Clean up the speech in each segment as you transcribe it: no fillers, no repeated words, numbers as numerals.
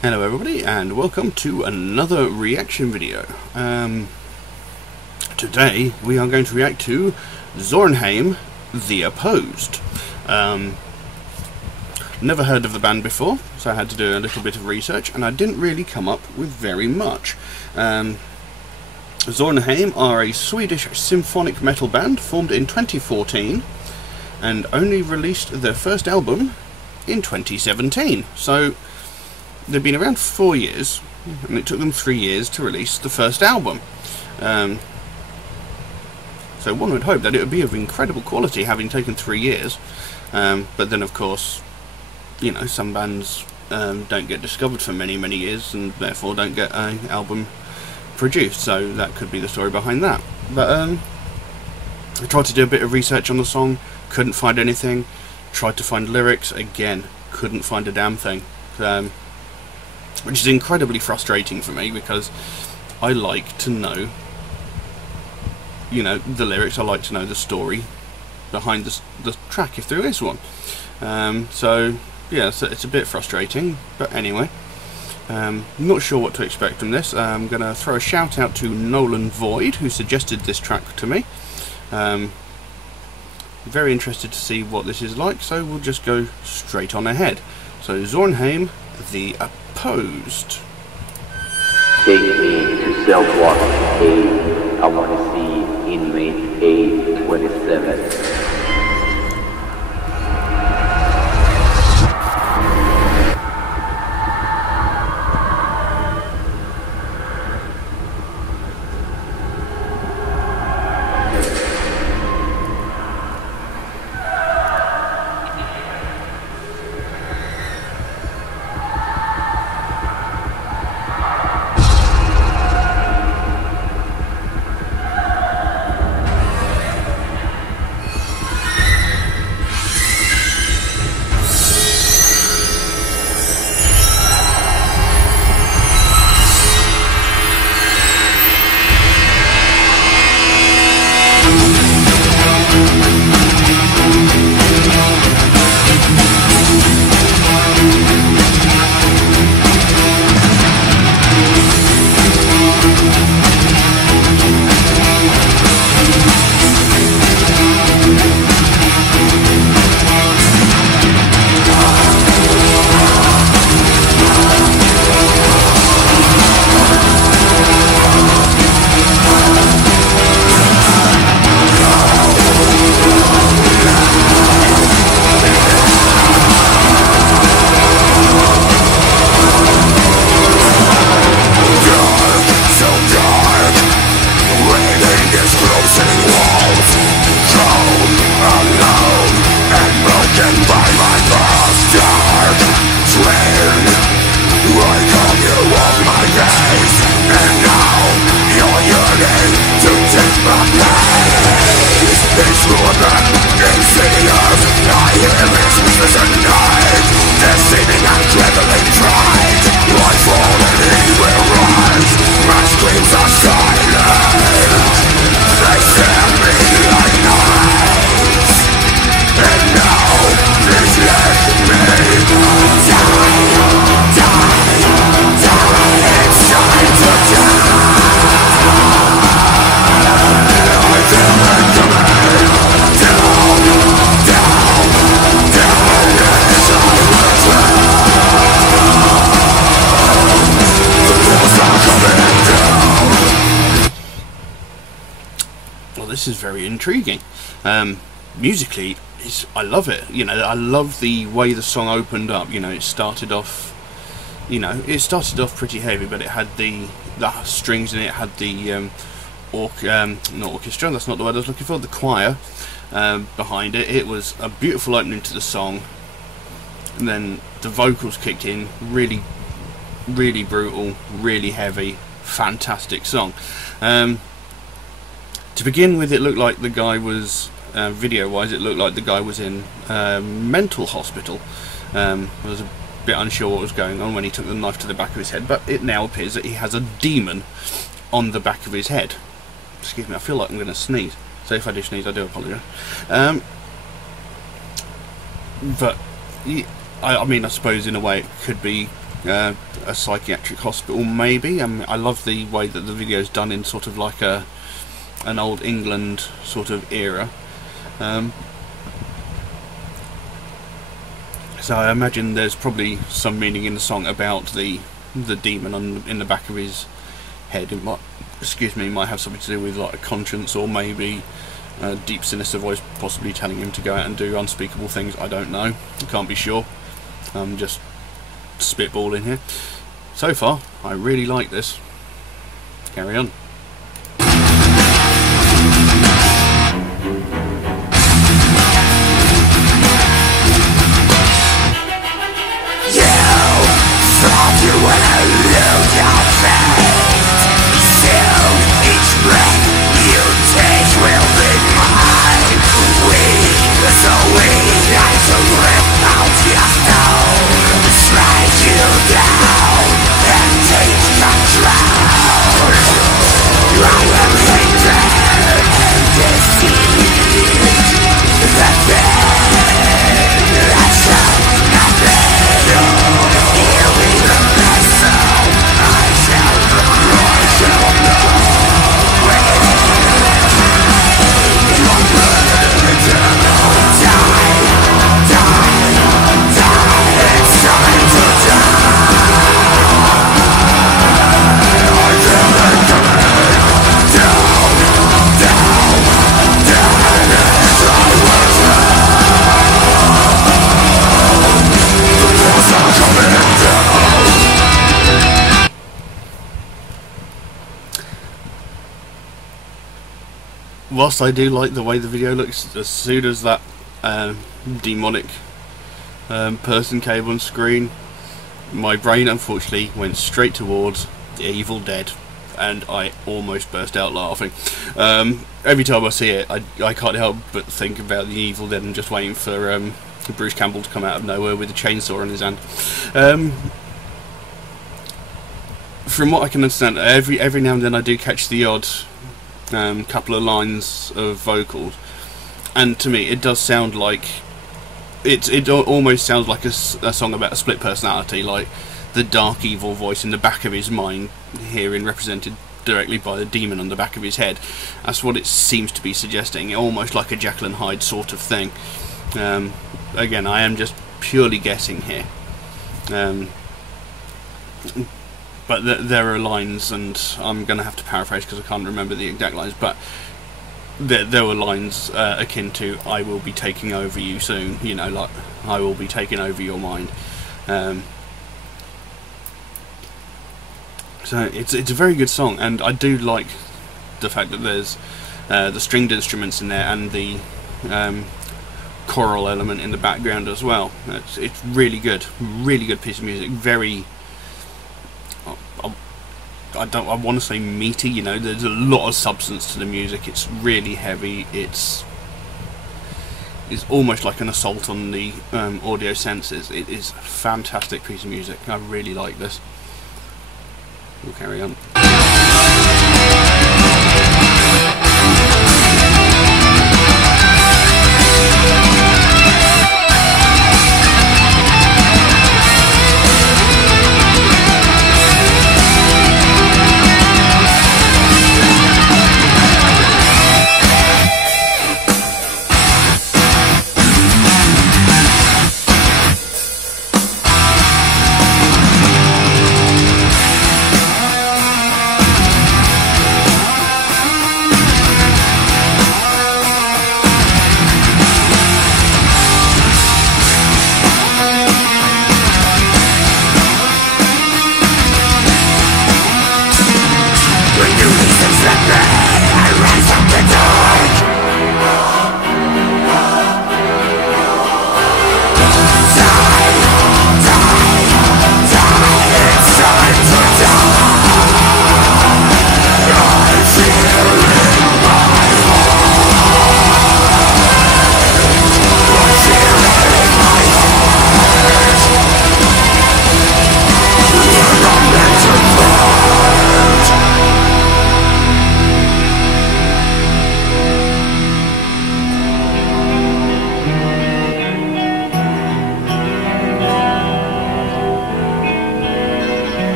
Hello everybody and welcome to another reaction video. Today we are going to react to Zornheym, The Opposed. Never heard of the band before, so I had to do a little bit of research and I didn't really come up with very much. Zornheym are a Swedish symphonic metal band formed in 2014 and only released their first album in 2017. So they've been around 4 years, and it took them 3 years to release the first album. So one would hope that it would be of incredible quality, having taken 3 years. But then, of course, you know, some bands don't get discovered for many, many years, and therefore don't get an album produced. So that could be the story behind that. But I tried to do a bit of research on the song, couldn't find anything. Tried to find lyrics, again, couldn't find a damn thing. Which is incredibly frustrating for me, because I like to know, you know, the lyrics. I like to know the story behind the track, if there is one. So yeah, so it's a bit frustrating, but anyway, not sure what to expect from this. I'm going to throw a shout out to Nolan Void, who suggested this track to me. Very interested to see what this is like, so we'll just go straight on ahead. So Zornheym, The Opposed. Take me to cell block A. I want to see inmate A27. This is very intriguing. Musically, I love it. You know, I love the way the song opened up. You know, it started off, pretty heavy, but it had the strings in it. It had the not orchestra. That's not the word I was looking for. The choir behind it. It was a beautiful opening to the song, and then the vocals kicked in. Really, really brutal, really heavy, fantastic song. To begin with, it looked like the guy was, video-wise, it looked like the guy was in mental hospital. I was a bit unsure what was going on when he took the knife to the back of his head, but it now appears that he has a demon on the back of his head. Excuse me, I feel like I'm going to sneeze. So if I do sneeze, I do apologise. But I mean, I suppose in a way it could be a psychiatric hospital, maybe. I love the way that the video is done in sort of like an old England sort of era. So I imagine there's probably some meaning in the song about the demon in the back of his head. It might, might have something to do with like a conscience, or maybe a deep sinister voice possibly telling him to go out and do unspeakable things. I don't know. I can't be sure. I'm just spitballing here. So far, I really like this. Carry on. You wanna lose your faith. Still, each breath you take will be mine. Weak, so weak, I shall rip out your soul, strike you down, and take control. I am hatred and deceit. The thing that shall not be. Whilst I do like the way the video looks, as soon as that demonic person came on screen, my brain unfortunately went straight towards The Evil Dead, and I almost burst out laughing. Every time I see it, I can't help but think about The Evil Dead and just waiting for Bruce Campbell to come out of nowhere with a chainsaw in his hand. From what I can understand, every now and then I do catch the odd couple of lines of vocals, and to me it does sound like it almost sounds like a song about a split personality, like the dark evil voice in the back of his mind herein represented directly by the demon on the back of his head. That's what it seems to be suggesting, almost like a Jekyll and Hyde sort of thing. Again, I am just purely guessing here, but there are lines, and I'm going to have to paraphrase because I can't remember the exact lines, but there were lines akin to "I will be taking over you soon," you know, like "I will be taking over your mind." So it's a very good song, and I do like the fact that there's the stringed instruments in there and the choral element in the background as well. It's really good piece of music. Very, I want to say meaty, you know, there's a lot of substance to the music. It's really heavy. It's almost like an assault on the audio senses. It is a fantastic piece of music. I really like this. We'll carry on.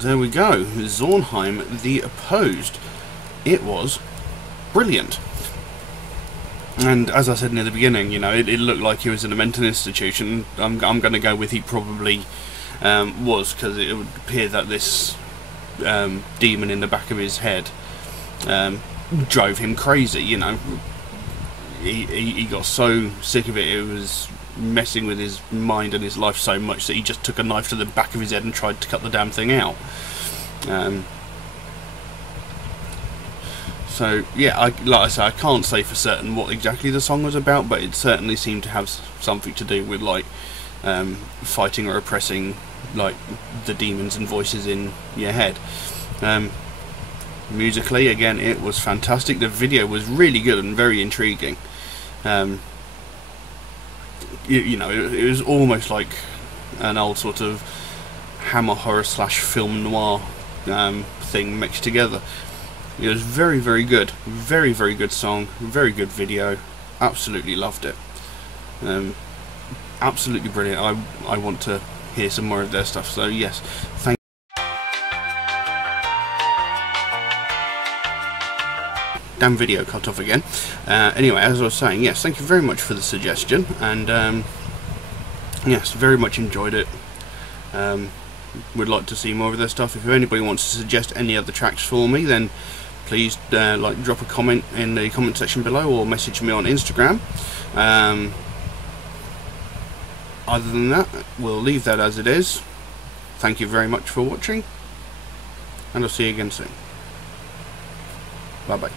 there we go. Zornheym, The Opposed. It was brilliant. And as I said near the beginning, you know, it looked like he was in a mental institution. I'm going to go with he probably was, because it would appear that this demon in the back of his head drove him crazy, you know. He got so sick of it, it was messing with his mind and his life so much that he just took a knife to the back of his head and tried to cut the damn thing out. So yeah, like I say, I can't say for certain what exactly the song was about, but it certainly seemed to have something to do with like fighting or oppressing like the demons and voices in your head. Musically, again, it was fantastic. The video was really good and very intriguing. You know, it was almost like an old sort of Hammer horror / film noir thing mixed together. It was very, very good. Very, very good song. Very good video. Absolutely loved it. Absolutely brilliant. I want to hear some more of their stuff. So yes, thank. Damn video cut off again. Anyway, as I was saying, yes, thank you very much for the suggestion, and yes, very much enjoyed it. Would like to see more of their stuff. If anybody wants to suggest any other tracks for me, then please like drop a comment in the comment section below or message me on Instagram. Other than that, we'll leave that as it is. Thank you very much for watching, and I'll see you again soon. Bye bye.